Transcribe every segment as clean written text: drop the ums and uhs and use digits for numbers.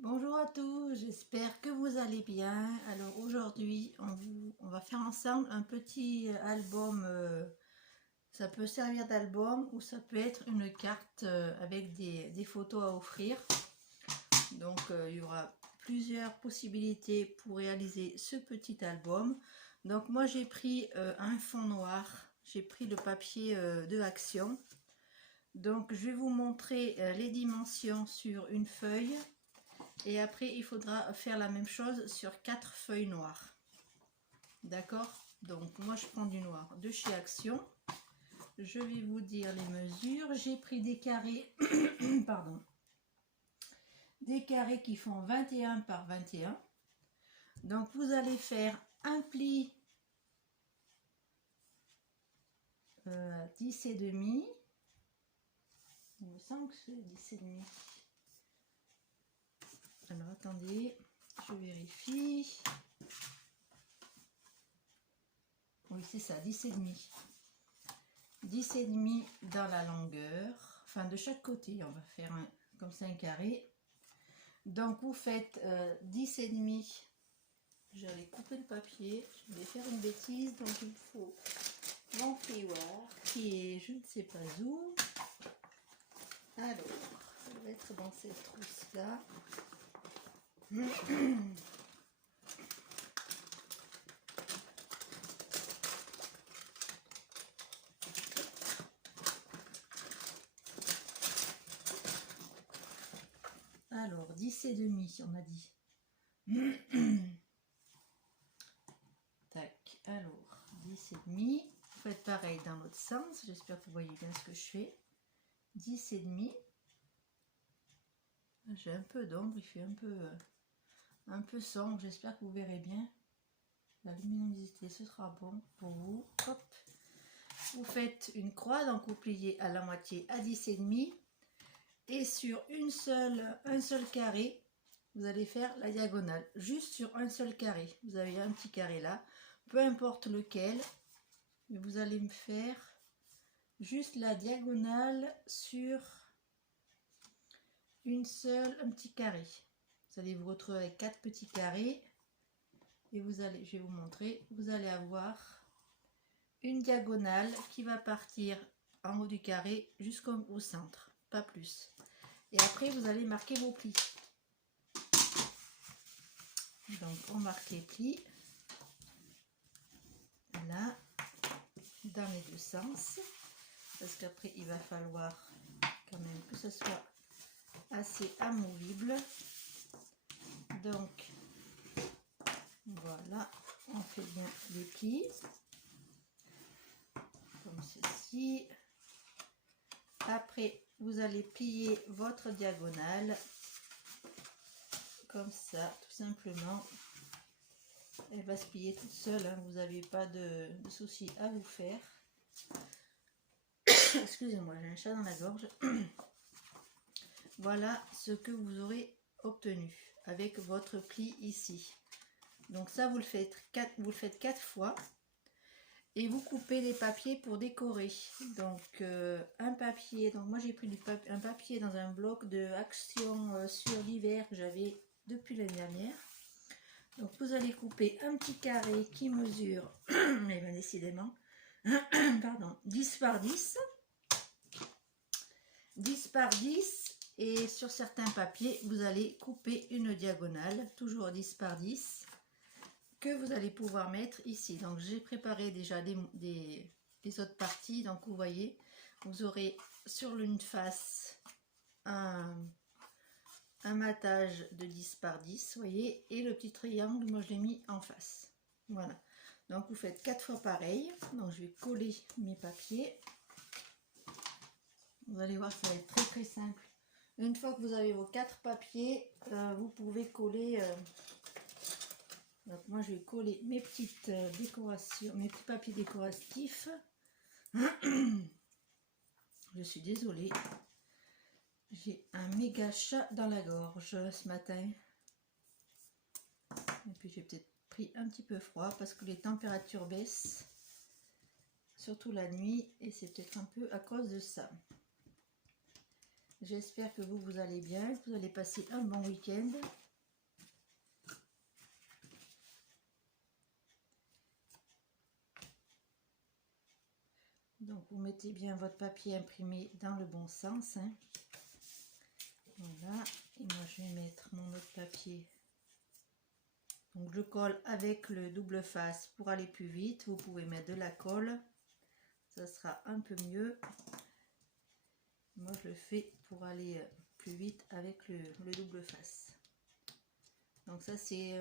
Bonjour à tous, j'espère que vous allez bien. Alors aujourd'hui, on va faire ensemble un petit album. Ça peut servir d'album ou ça peut être une carte avec des photos à offrir. Donc il y aura plusieurs possibilités pour réaliser ce petit album. Donc moi j'ai pris un fond noir, j'ai pris le papier de Action. Donc je vais vous montrer les dimensions sur une feuille. Et après, il faudra faire la même chose sur 4 feuilles noires. D'accord? Donc, moi, je prends du noir de chez Action. Je vais vous dire les mesures. J'ai pris des carrés, pardon, des carrés qui font 21 par 21. Donc, vous allez faire un pli 10 et demi. Il me semble que c'est 10 et demi. Alors, attendez, je vérifie. Oui, c'est ça, 10 et demi. 10 et demi dans la longueur, enfin de chaque côté, on va faire comme ça un carré. Donc vous faites 10 et demi. J'avais coupé le papier, je vais faire une bêtise, donc il faut mon plioir qui est je ne sais pas où. Alors, ça va être dans cette trousse là. Alors, 10 et demi, on a dit. Tac, alors, 10 et demi. Vous faites pareil dans l'autre sens. J'espère que vous voyez bien ce que je fais. 10 et demi. J'ai un peu d'ombre, il fait un peu sombre. J'espère que vous verrez bien. La luminosité, ce sera bon pour vous. Hop. Vous faites une croix, donc vous pliez à la moitié à 10 et demi. Et sur un seul carré, vous allez faire la diagonale. Juste sur un seul carré. Vous avez un petit carré là. Peu importe lequel. Mais vous allez me faire juste la diagonale sur un petit carré. Vous allez vous retrouver avec 4 petits carrés. Et vous allez, je vais vous montrer, vous allez avoir une diagonale qui va partir en haut du carré jusqu'au centre. Pas plus. Et après, vous allez marquer vos plis. Donc, on marque les plis. Là, dans les deux sens. Parce qu'après, il va falloir quand même que ce soit assez amovible. Donc, voilà, on fait bien les plis. Comme ceci. Après, vous allez plier votre diagonale. Comme ça, tout simplement. Elle va se plier toute seule, hein. Vous n'avez pas de soucis à vous faire. Excusez-moi, j'ai un chat dans la gorge. Voilà ce que vous aurez obtenu avec votre pli ici. Donc ça, vous le faites 4 fois. Et vous coupez les papiers pour décorer. Donc un papier, donc moi j'ai pris un papier dans un bloc de Action sur l'hiver que j'avais depuis l'année dernière. Donc vous allez couper un petit carré qui mesure, mais bien décidément, pardon, 10 par 10. 10 par 10 et sur certains papiers, vous allez couper une diagonale, toujours 10 par 10, que vous allez pouvoir mettre ici. Donc j'ai préparé déjà des autres parties, donc vous voyez, vous aurez sur l'une face un matage de 10 par 10, vous voyez, et le petit triangle, moi je l'ai mis en face. Voilà, donc vous faites 4 fois pareil. Donc je vais coller mes papiers. Vous allez voir, ça va être très simple. Une fois que vous avez vos 4 papiers, vous pouvez coller. Donc moi je vais coller mes petites décorations, mes petits papiers décoratifs. Je suis désolée. J'ai un méga chat dans la gorge ce matin. Et puis j'ai peut-être pris un petit peu froid parce que les températures baissent. Surtout la nuit. Et c'est peut-être un peu à cause de ça. J'espère que vous allez bien, que vous allez passer un bon week-end. Donc vous mettez bien votre papier imprimé dans le bon sens, hein. Voilà, et moi je vais mettre mon autre papier. Donc je colle avec le double face pour aller plus vite. Vous pouvez mettre de la colle, ça sera un peu mieux. Moi je le fais pour aller plus vite avec le double face. Donc ça c'est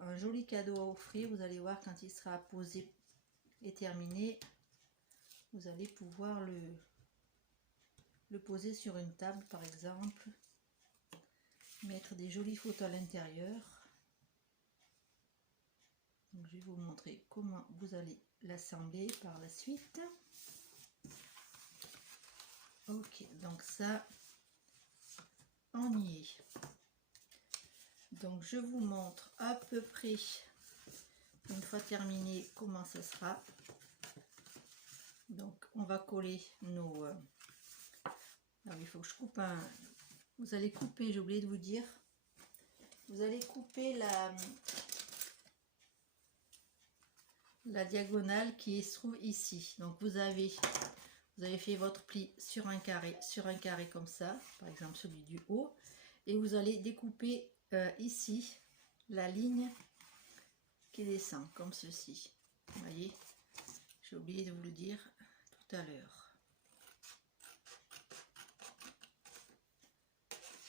un joli cadeau à offrir. Vous allez voir quand il sera posé et terminé, vous allez pouvoir le poser sur une table par exemple, mettre des jolies photos à l'intérieur. Donc je vais vous montrer comment vous allez l'assembler par la suite. Ok, donc ça, on y est. Donc je vous montre à peu près, une fois terminé, comment ça sera. Donc on va coller nos... Alors il faut que je coupe un... Vous allez couper, j'ai oublié de vous dire, vous allez couper la diagonale qui se trouve ici. Donc vous avez fait votre pli sur un carré comme ça, par exemple celui du haut, et vous allez découper ici la ligne qui descend comme ceci. Vous voyez, j'ai oublié de vous le dire tout à l'heure.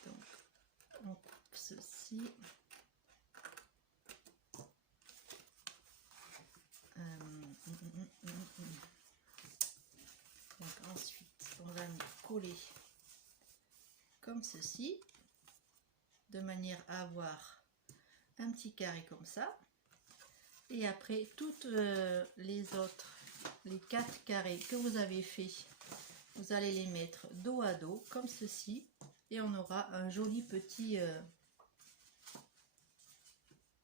Donc on coupe ceci. Donc ensuite on va coller comme ceci, de manière à avoir un petit carré comme ça. Et après toutes les 4 carrés que vous avez fait, vous allez les mettre dos à dos comme ceci, et on aura un joli petit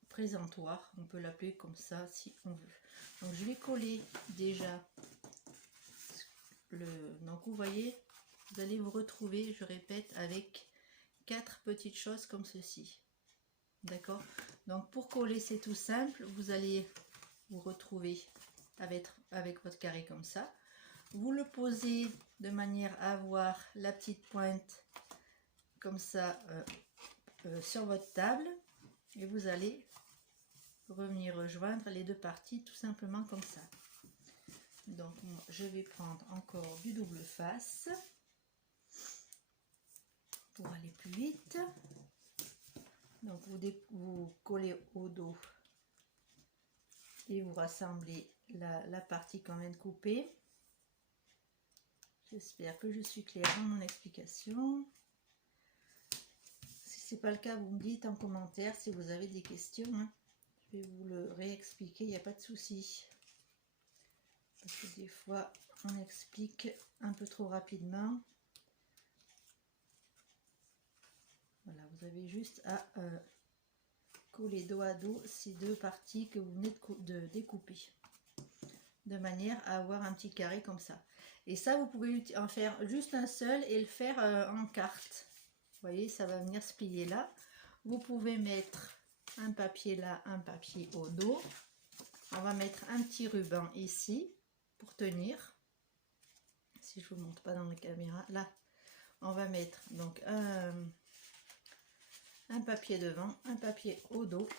présentoir. On peut l'appeler comme ça si on veut. Donc je vais coller déjà donc vous voyez, vous allez vous retrouver, je répète, avec 4 petites choses comme ceci. D'accord? Donc pour coller, c'est tout simple. Vous allez vous retrouver avec votre carré comme ça. Vous le posez de manière à avoir la petite pointe comme ça sur votre table, et vous allez revenir rejoindre les deux parties tout simplement comme ça. Donc je vais prendre encore du double face pour aller plus vite. Donc vous collez au dos et vous rassemblez la partie qu'on vient de couper. J'espère que je suis claire dans mon explication. Si ce n'est pas le cas, vous me dites en commentaire si vous avez des questions, hein. Je vais vous le réexpliquer, il n'y a pas de souci. Parce que des fois, on explique un peu trop rapidement. Voilà, vous avez juste à coller dos à dos ces deux parties que vous venez de découper, de manière à avoir un petit carré comme ça. Et ça, vous pouvez en faire juste un seul et le faire en carte. Vous voyez, ça va venir se plier là. Vous pouvez mettre un papier là, un papier au dos. On va mettre un petit ruban ici pour tenir. Si je vous montre pas dans la caméra, là, on va mettre donc un papier devant, un papier au dos,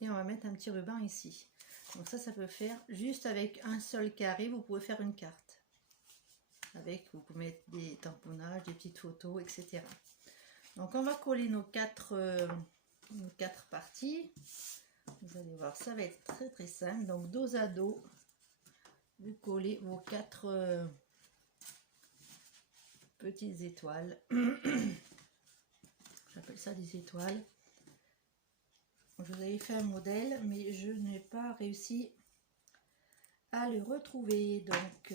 et on va mettre un petit ruban ici. Donc ça peut faire juste avec un seul carré. Vous pouvez faire une carte avec, vous pouvez mettre des tamponnages, des petites photos, etc. Donc on va coller nos quatre parties. Vous allez voir, ça va être très très simple. Donc dos à dos, vous collez vos 4 petites étoiles. J'appelle ça des étoiles. Je vous avais fait un modèle, mais je n'ai pas réussi à le retrouver. Donc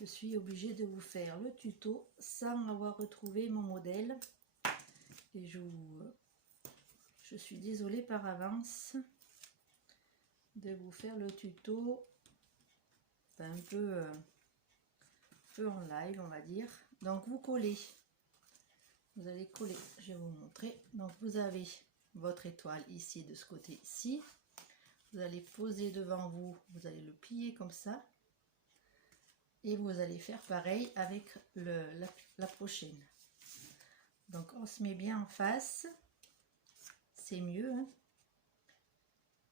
je suis obligée de vous faire le tuto sans avoir retrouvé mon modèle. Et je suis désolée par avance de vous faire le tuto un peu feu en live, on va dire. Donc vous collez, vous allez coller, je vais vous montrer. Donc vous avez votre étoile ici, de ce côté-ci. Vous allez poser devant vous, vous allez le plier comme ça. Et vous allez faire pareil avec la prochaine. Donc on se met bien en face, c'est mieux hein,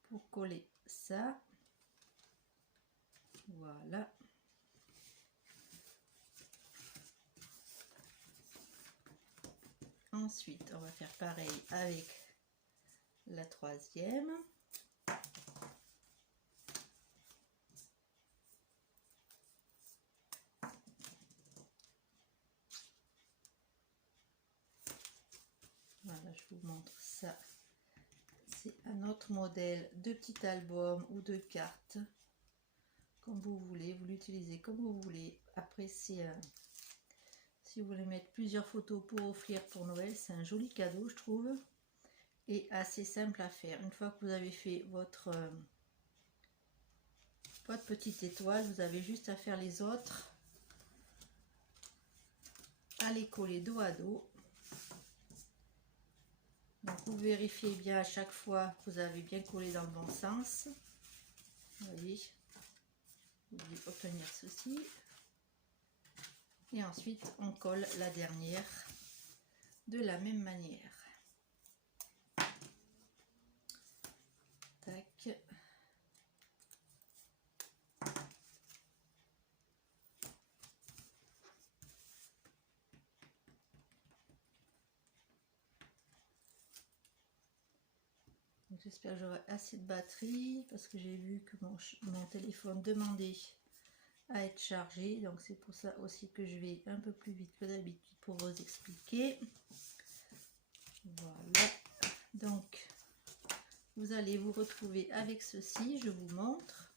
pour coller ça. Voilà. Ensuite, on va faire pareil avec la troisième. Voilà, je vous montre ça. C'est un autre modèle de petit album ou de carte. Comme vous voulez, vous l'utilisez comme vous voulez. Après, si vous voulez mettre plusieurs photos pour offrir pour Noël, c'est un joli cadeau, je trouve. Et assez simple à faire. Une fois que vous avez fait votre petite étoile, vous avez juste à faire les autres, à les coller dos à dos. Donc vous vérifiez bien à chaque fois que vous avez bien collé dans le bon sens. Vous voyez, vous devez obtenir ceci. Et ensuite on colle la dernière de la même manière. Tac. J'espère que j'aurai assez de batterie parce que j'ai vu que mon téléphone demandait à être chargé. Donc c'est pour ça aussi que je vais un peu plus vite que d'habitude pour vous expliquer. Voilà. Donc vous allez vous retrouver avec ceci. Je vous montre.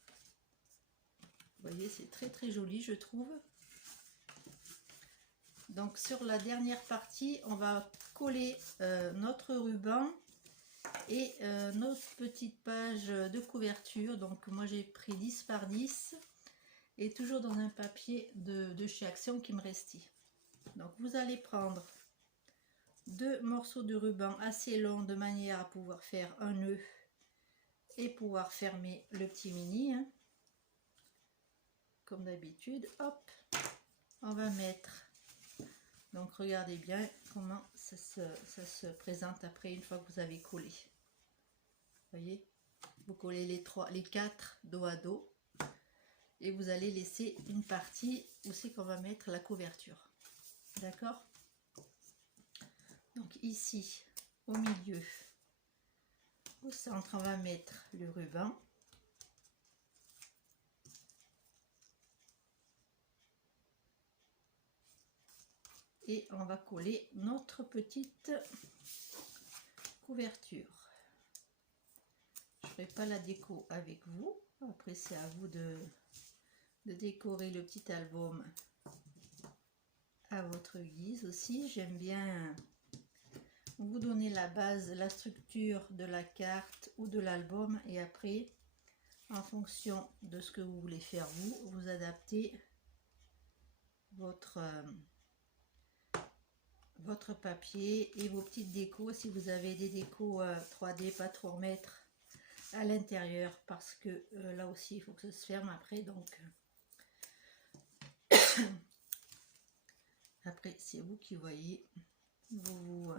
Vous voyez, c'est très très joli, je trouve. Donc sur la dernière partie, on va coller notre ruban et notre petite page de couverture. Donc moi j'ai pris 10 par 10 et toujours dans un papier de chez Action qui me restait. Donc vous allez prendre deux morceaux de ruban assez longs de manière à pouvoir faire un nœud et pouvoir fermer le petit mini hein. Comme d'habitude, hop, on va mettre, donc regardez bien comment ça se présente après une fois que vous avez collé. Voyez, vous collez les quatre dos à dos et vous allez laisser une partie où c'est qu'on va mettre la couverture. D'accord? Donc ici, au milieu, au centre, on va mettre le ruban. Et on va coller notre petite couverture. Je ne ferai pas la déco avec vous. Après, c'est à vous de décorer le petit album à votre guise aussi. J'aime bien vous donner la base, la structure de la carte ou de l'album. Et après, en fonction de ce que vous voulez faire, vous adaptez votre papier et vos petites décos. Si vous avez des décos 3D, pas trop remettre à l'intérieur parce que là aussi il faut que ça se ferme après. Donc après c'est vous qui voyez. Vous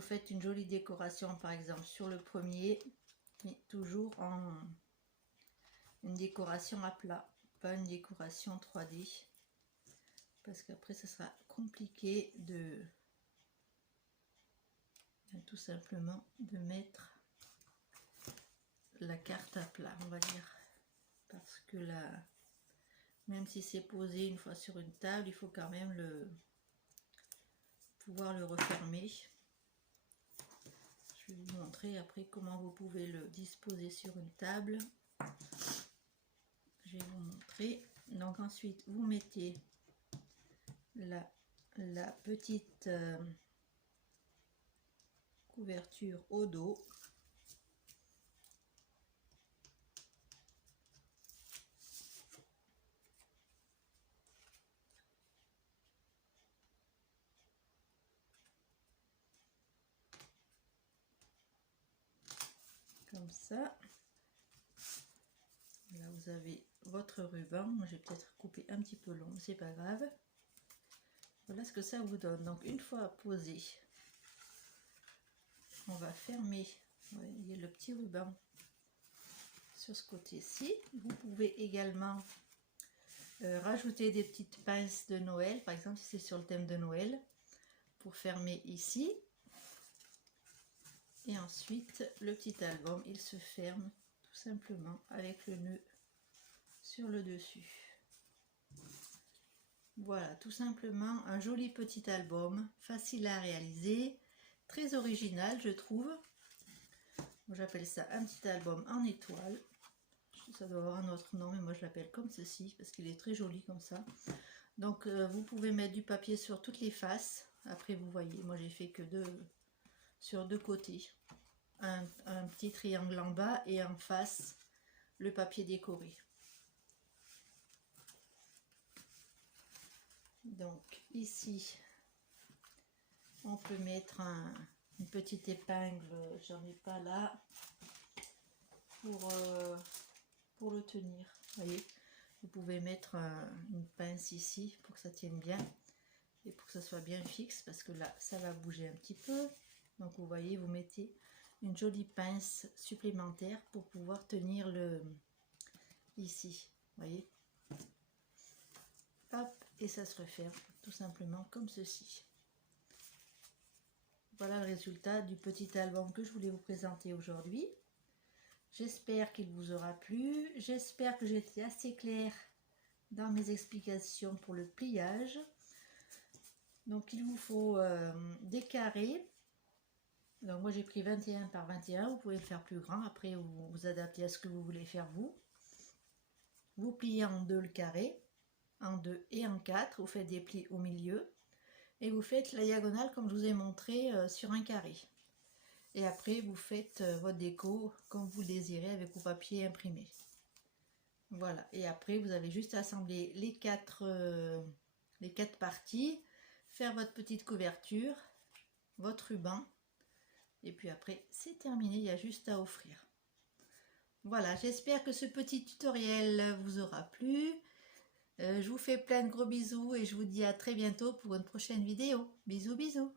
faites une jolie décoration par exemple sur le premier, mais toujours en une décoration à plat, pas une décoration 3D, parce qu'après ça sera compliqué de tout simplement de mettre la carte à plat, on va dire, parce que là, même si c'est posé une fois sur une table, il faut quand même pouvoir le refermer. Je vais vous montrer après comment vous pouvez le disposer sur une table. Je vais vous montrer. Donc ensuite vous mettez la petite couverture au dos. comme ça. Là vous avez votre ruban. Moi j'ai peut-être coupé un petit peu long, c'est pas grave. Voilà ce que ça vous donne. Donc une fois posé, on va fermer. Vous voyez le petit ruban sur ce côté-ci. Vous pouvez également rajouter des petites pinces de Noël, par exemple si c'est sur le thème de Noël, pour fermer ici. Et ensuite le petit album il se ferme tout simplement avec le nœud sur le dessus. Voilà, tout simplement un joli petit album, facile à réaliser, très original je trouve. J'appelle ça un petit album en étoile. Ça doit avoir un autre nom, mais moi je l'appelle comme ceci parce qu'il est très joli comme ça. Donc vous pouvez mettre du papier sur toutes les faces. Après vous voyez, moi j'ai fait que sur deux côtés. Un petit triangle en bas et en face le papier décoré. Donc ici on peut mettre une petite épingle, j'en ai pas là, pour le tenir. Vous voyez, vous pouvez mettre une pince ici pour que ça tienne bien et pour que ça soit bien fixe, parce que là ça va bouger un petit peu. Donc vous voyez, vous mettez une jolie pince supplémentaire pour pouvoir tenir le ici, vous voyez. Hop, et ça se referme tout simplement comme ceci. Voilà le résultat du petit album que je voulais vous présenter aujourd'hui. J'espère qu'il vous aura plu. J'espère que j'ai été assez claire dans mes explications pour le pliage. Donc il vous faut des carrés. Donc moi j'ai pris 21 par 21. Vous pouvez le faire plus grand. Après vous vous adaptez à ce que vous voulez faire vous. Vous pliez en deux le carré, en 2 et en 4, vous faites des plis au milieu et vous faites la diagonale comme je vous ai montré sur un carré. Et après vous faites votre déco comme vous le désirez avec vos papiers imprimés. Voilà, et après vous avez juste à assembler les quatre parties, faire votre petite couverture, votre ruban, et puis après c'est terminé, il y a juste à offrir. Voilà, j'espère que ce petit tutoriel vous aura plu. Je vous fais plein de gros bisous et je vous dis à très bientôt pour une prochaine vidéo. Bisous bisous.